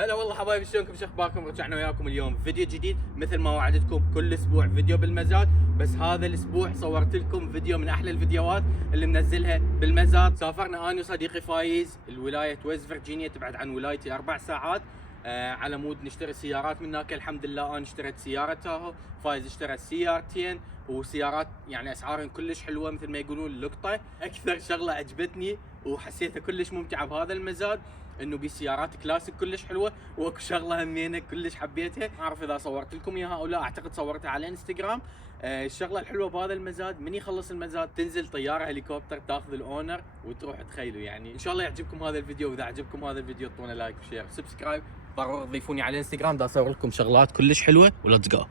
هلا والله حبايبي، شلونكم؟ شو اخباركم؟ رجعنا وياكم اليوم فيديو جديد مثل ما وعدتكم كل اسبوع فيديو بالمزاد. بس هذا الاسبوع صورت لكم فيديو من احلى الفيديوهات اللي منزلها بالمزاد. سافرنا انا وصديقي فايز الولايه ويست فيرجينيا، تبعد عن ولايتي 4 ساعات، على مود نشتري سيارات من هناك. الحمد لله انا اشتريت سياره تاهو، فايز اشترى سيارتين، وسيارات يعني اسعارهم كلش حلوه مثل ما يقولون اللقطه. اكثر شغله عجبتني وحسيتها كلش ممتعه بهذا المزاد انه بسيارات كلاسيك كلش حلوه، واكو شغله همينه كلش حبيتها، ما اعرف اذا صورت لكم اياها او لا، اعتقد صورتها على انستغرام. الشغله الحلوه بهذا المزاد من يخلص المزاد تنزل طياره هليكوبتر تاخذ الاونر وتروح تخيلوا. يعني ان شاء الله يعجبكم هذا الفيديو، واذا عجبكم هذا الفيديو اعطونا لايك وشير وسبسكرايب، ضروري تضيفوني على الانستغرام، دا اصور لكم شغلات كلش حلوه. وليتس جو.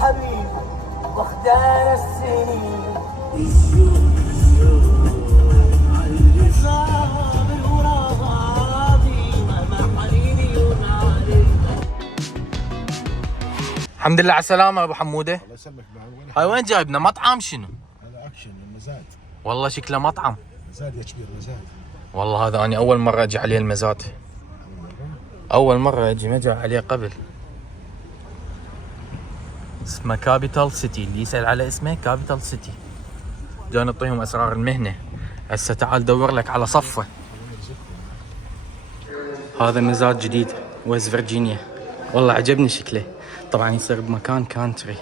حبيب واختار السنين الحمد لله على السلامه ابو حموده. الله يسلمك. هاي وين جايبنا؟ مطعم شنو؟ هذا اكشن المزاد. والله شكله مطعم. مزاد يا كبير مزاد. والله هذا انا اول مره اجي عليه المزاد، اول مره اجي، ما جاء عليه قبل. اسمه كابيتال سيتي، اللي يسأل على اسمه كابيتال سيتي. جاي نعطيهم اسرار المهنه. هسه تعال دور لك على صفه. هذا مزاد جديد ويست فيرجينيا، والله عجبني شكله. طبعا يصير بمكان كانتري،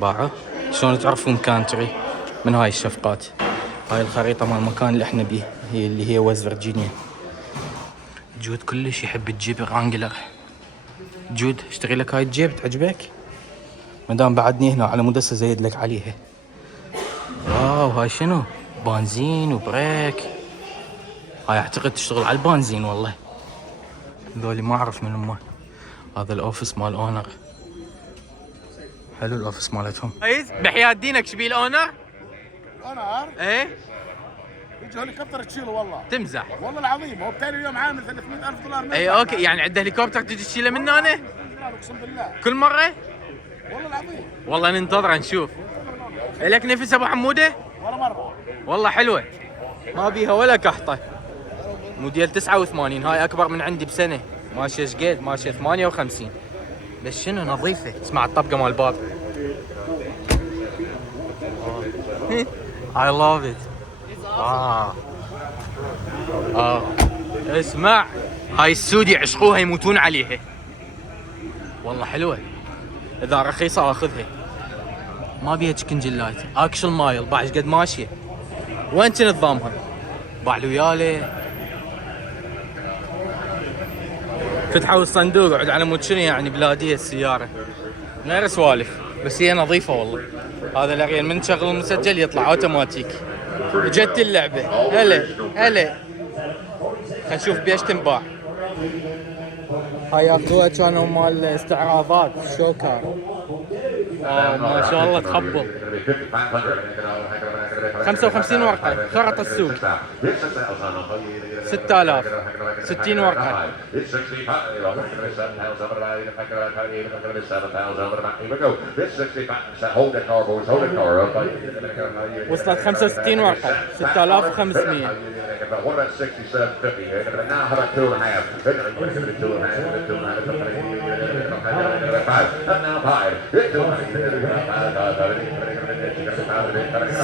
باعه. شلون تعرفون كانتري؟ من هاي الشفقات. هاي الخريطه مال المكان اللي احنا بيه، هي اللي هي ويست فيرجينيا. جود كلش يحب الجيب رانجلر. جود اشتري لك هاي الجيب، تعجبك؟ مدام بعدني هنا على مود ازيد لك عليها. واو، هاي شنو؟ بنزين وبريك. هاي اعتقد تشتغل على البنزين. والله ذولي ما اعرف من هم. هذا الاوفيس مال اونر، حلو الاوفيس مالتهم. فايز بحياة دينك شبيه الاونر؟ اونر؟ ايه يجي هليكوبتر تشيله. والله تمزح. والله العظيم هو بتاني اليوم عامل 300,000 دولار. اي اوكي، يعني عنده هليكوبتر تجي تشيله من هنا اقسم بالله كل مره؟ والله العظيم. والله ننتظره نشوف. لك نفس ابو حموده؟ ولا مره. والله حلوه، ما بيها ولا كحطه. موديل 89، هاي اكبر من عندي بسنه. ماشيه شقد؟ ماشيه 58. بس شنو نظيفه. اسمع الطبقه مال الباب. I love it. اسمع، هاي السود يعشقوها يموتون عليها. والله حلوه، اذا رخيصه اخذها. ما بيها تشكن جلايت، اكشن مايل باع قد ماشيه. وين كنت ضامها؟ باع ويالي. فتحوا الصندوق وعد على مود شنو يعني بلاديه السياره، غير سوالف. بس هي نظيفه والله. هذا الاريال من تشغل المسجل يطلع اوتوماتيك. جت اللعبه. هلا هلا، خلينا نشوف بيش تنباع. هاي ياخذوها كانوا مال استعراضات شوكار. ما شاء الله تخبل. 55 ورقه، خرط السوق. 6000، 60 ورقه. وصلت 65 ورقه، 6500.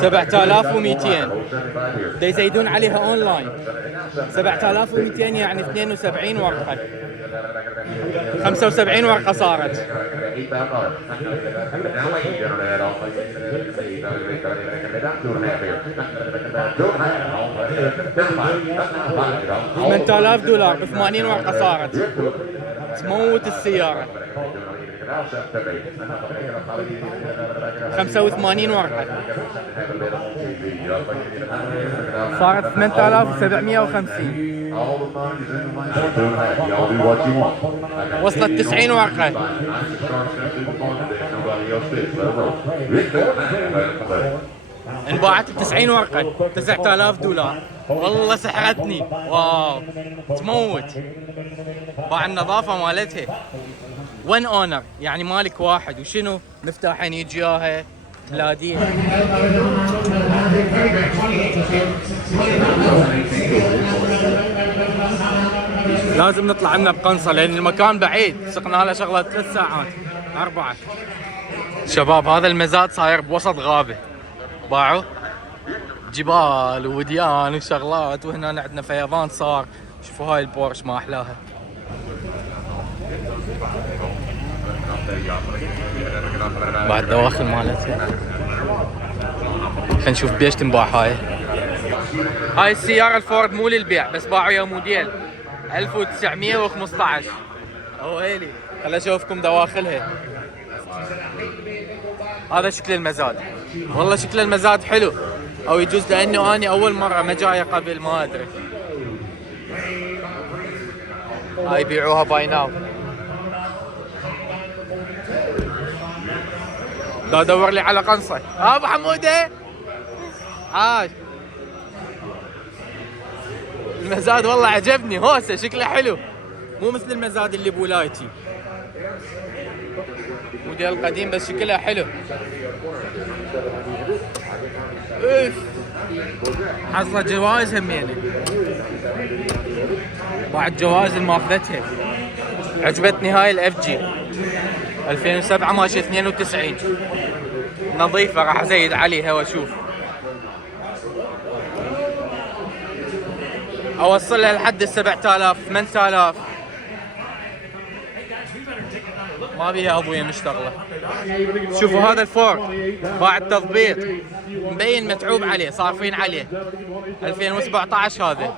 $7200 دا يزيدون عليها اونلاين. 7200 يعني 72 ورقه، 75 ورقه صارت. $8000 ب 80 ورقه صارت. تموت السياره. 85 ورقة صارت 8750. وصلت 90 ورقة. انباعت ب 90 ورقة، $9000. والله سحرتني. واو تموت. باع النظافة مالتها. 1 اونر يعني مالك واحد. وشنو مفتاحين يجيها تلادين. لازم نطلع لنا بقنصة لان المكان بعيد، سقنا له شغله 3 ساعات 4. شباب هذا المزاد صاير بوسط غابة، باعوا جبال ووديان وشغلات، وهنا عندنا فيضان صار. شوفوا هاي البورش ما احلاها. بعد دواخل مالتها. خلينا نشوف بيش تنباع هاي السيارة الفورد مو للبيع بس باعوا يا موديل 1915. اويلي خليني اشوفكم دواخلها. هذا شكل المزاد، والله شكل المزاد حلو، او يجوز لانه اني اول مرة ما جاية قبل ما ادري. هاي يبيعوها باي ناو. دا ادور لي على قنصة. ابو حمودة عاش. المزاد والله عجبني، هوسه شكله حلو، مو مثل المزاد اللي بولايتي. موديل قديم بس شكلها حلو. اوف حصلة جوائز همينه، بعد جوائز اللي ماخذتها. عجبتني هاي الاف جي 2007 ماشي 92 نظيفة، راح ازيد عليها واشوف اوصلها لحد 7000 8000. ما بيها اضوية مشتغلة. شوفوا هذا الفورد بعد تضبيط مبين متعوب عليه، صارفين عليه 2017 هذا.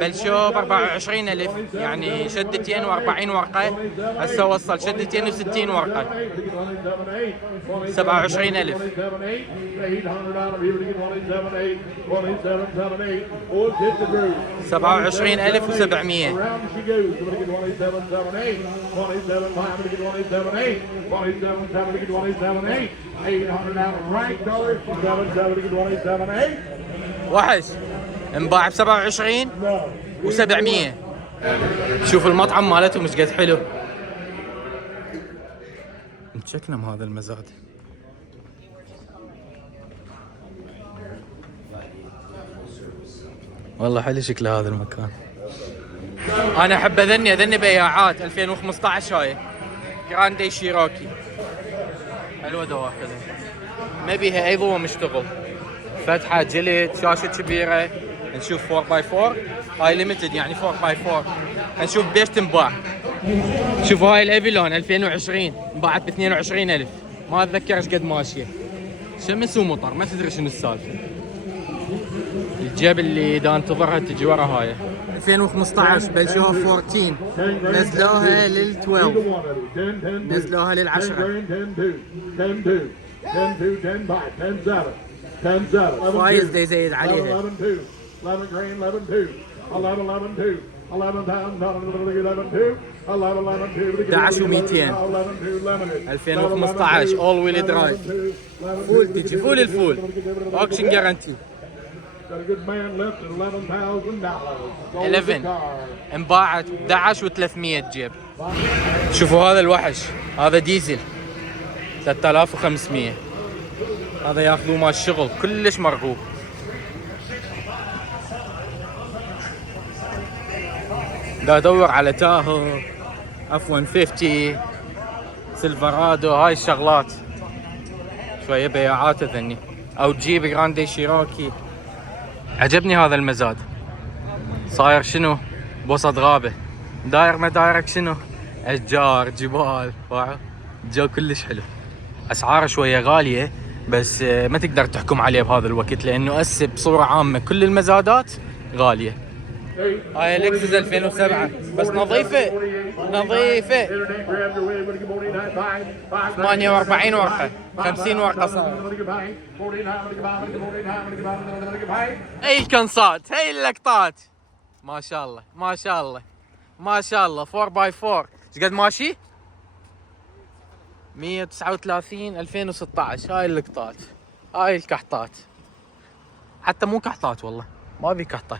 بلشوب 24,000 يعني شدتين و40 ورقة. هسه وصل شدتين و60 ورقة 27,000. 27,700. وحش انباع ب 27 و700. شوفوا المطعم مالتهم مش قد حلو. متشكنم هذا المزاد. والله حلو شكل هذا المكان. انا احب اذني بياعات 2015 هاي جراندي شيروكي حلوه دواخلها، ما بيها اي ضوء مشتغل، فتحه جلد، شاشه كبيره. نشوف 4x4 هاي ليمتد يعني 4x4. نشوف بيش تنباع. شوفوا هاي الافيلون 2020 انباعت ب 22,000. ما اتذكر ايش قد ماشيه، شمس ومطر ما تدري شنو السالفه. الجيب اللي دا انتظرها تجي ورا هاي 2015 بلشوها 14 نزلوها لل 12 نزلوها لل 10. فايز دا يزيد عليها. داعش و200 2015 اول ويل درايف فول، تجي فول الفول اوكشن جارانتي 11 انباعت 11 و300 جيب. شوفوا هذا الوحش، هذا ديزل 3500. هذا ياخذوه مال الشغل كلش مرغوب. دا ادور على تاهو اف 150 سيلفرادو، هاي الشغلات شويه بياعات اذني، او تجيب جراندي شيروكي. عجبني هذا المزاد، صاير شنو بوسط غابه، داير ما دايرك شنو اشجار جبال، الجو كلش حلو. اسعاره شويه غاليه بس ما تقدر تحكم عليه بهذا الوقت لانه هسه بصوره عامه كل المزادات غاليه. هاي لكسس 2007 بس نظيفه 48 ورقه 50 ورقه صار. اي الكنصات، هي اللقطات، ما شاء الله ما شاء الله ما شاء الله. 4x4 ايش قد ماشي؟ 139 2016. هاي اللقطات، هاي الكحطات، حتى مو كحطات والله ما بي كحطه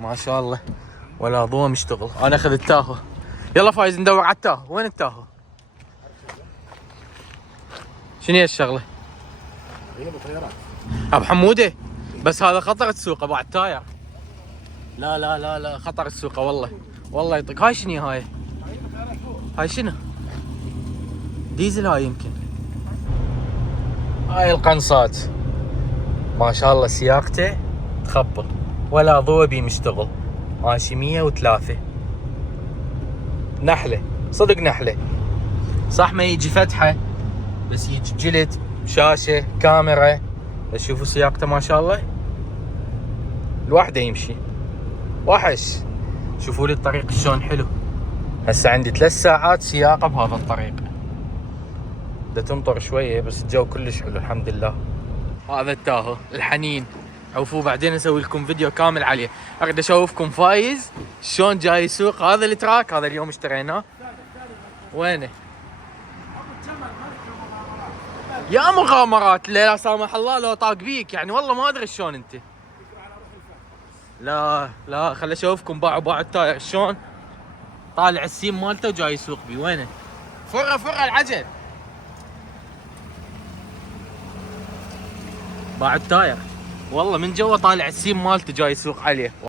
ما شاء الله، ولا ضوء مشتغل. انا اخذ التاهو يلا فايز ندور على التاهو. وين التاهو؟ شنو هي الشغله؟ هي بطيارات. ابو حموده بس هذا خطر السوق ابو عالتاير. لا لا لا لا خطر السوق والله. والله يطق. هاي شنو هاي؟ هاي شنو؟ ديزل هاي يمكن. هاي القنصات ما شاء الله سياقته تخبل ولا ضوء بي مشتغل. ماشي 103. نحله صدق نحله. صح ما يجي فتحه بس يجي جلد شاشه كاميرا. شوفوا سياقته ما شاء الله الواحده يمشي وحش. شوفوا لي الطريق شلون حلو. هسه عندي 3 ساعات سياقه بهذا الطريق. بدها تمطر شويه بس الجو كلش حلو الحمد لله. هذا التاهو الحنين. عوفوا بعدين اسوي لكم فيديو كامل عليه. اريد اشوفكم فايز شلون جاي يسوق هذا التراك. هذا اليوم اشتريناه. وينه؟ يا مغامرات. لا سامح الله لو طاق بيك يعني والله ما ادري شلون انت. لا لا خل اشوفكم باعوا التاير شلون طالع السيم مالته وجاي يسوق بي. وينه؟ فره العجل. باع التاير والله من جوا طالع السيم مالته جاي يسوق عليه.